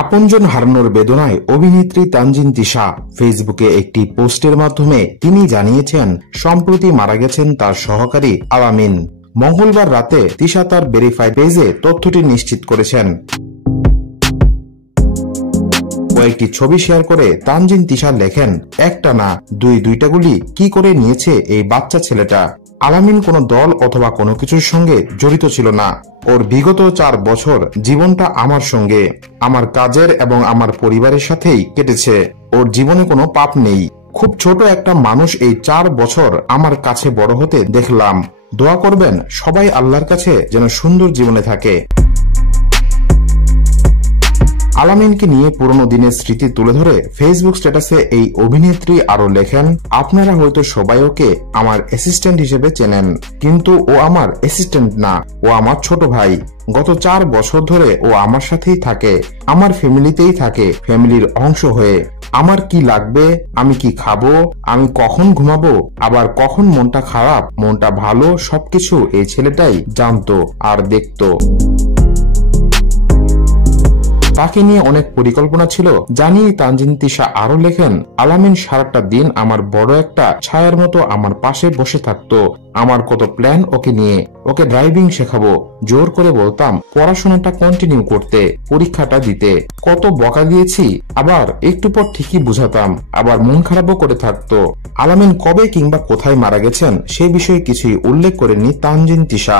আপনজন হারানোর বেদনায় অভিনেত্রী তানজিন তিশা ফেসবুকে একটি পোস্টের মাধ্যমে তিনি জানিয়েছেন সম্প্রতি মারা গেছেন তার সহকারী আলামিন। মঙ্গলবার রাতে তিশা তার ভেরিফাইড পেজে তথ্যটি নিশ্চিত করেছেন। কয়েকটি ছবি শেয়ার করে তানজিন তিশা লেখেন, একটা না দুইটা গুলি কি করে নিয়েছে এই বাচ্চা ছেলেটা। আলামিন কোনো দল অথবা কোনো কিছুর সঙ্গে জড়িত ছিল না। ওর বিগত 4 বছর জীবনটা আমার সঙ্গে, আমার কাজের এবং আমার পরিবারের সাথেই কেটেছে। ওর জীবনে কোনো পাপ নেই। খুব ছোট একটা মানুষ এই 4 বছর আমার কাছে বড় হতে দেখলাম। দোয়া করবেন সবাই আল্লাহর কাছে যেন সুন্দর জীবনে থাকে। আলামিনকে নিয়ে পুরনো দিনের স্মৃতি তুলে ধরে ফেসবুক স্ট্যাটাসে এই অভিনেত্রী আরো লেখেন, আপনারা হয়তো সবাই ওকে আমার অ্যাসিস্ট্যান্ট হিসেবে চেনেন, কিন্তু ও আমার অ্যাসিস্ট্যান্ট না, ও আমার ছোট ভাই। গত 4 বছর ধরে ও আমার সাথেই থাকে, আমার ফ্যামিলিতেই থাকে, ফ্যামিলির অংশ হয়ে। আমার কি লাগবে, আমি কি খাবো, আমি কখন ঘুমাবো, আবার কখন মনটা খারাপ মনটা ভালো সবকিছু এই ছেলেটাই জানতো আর দেখতো। তাকে নিয়ে অনেক পরিকল্পনা ছিল জানিয়ে তানজিন তিশা আরো লেখেন, আলামিন সারাটা দিন আমার বড় একটা ছায়ার মতো আমার পাশে বসে থাকতো। আমার কত প্ল্যান ওকে নিয়ে। ওকে ড্রাইভিং শেখাবো, জোর করে বলতাম পড়াশোনাটা কন্টিনিউ করতে, পরীক্ষাটা দিতে। কত বকা দিয়েছি, আবার একটু পর ঠিকই বুঝাতাম, আবার মন খারাপও করে থাকতো। আলামিন কবে কিংবা কোথায় মারা গেছেন সে বিষয়ে কিছুই উল্লেখ করেননি তানজিন তিশা।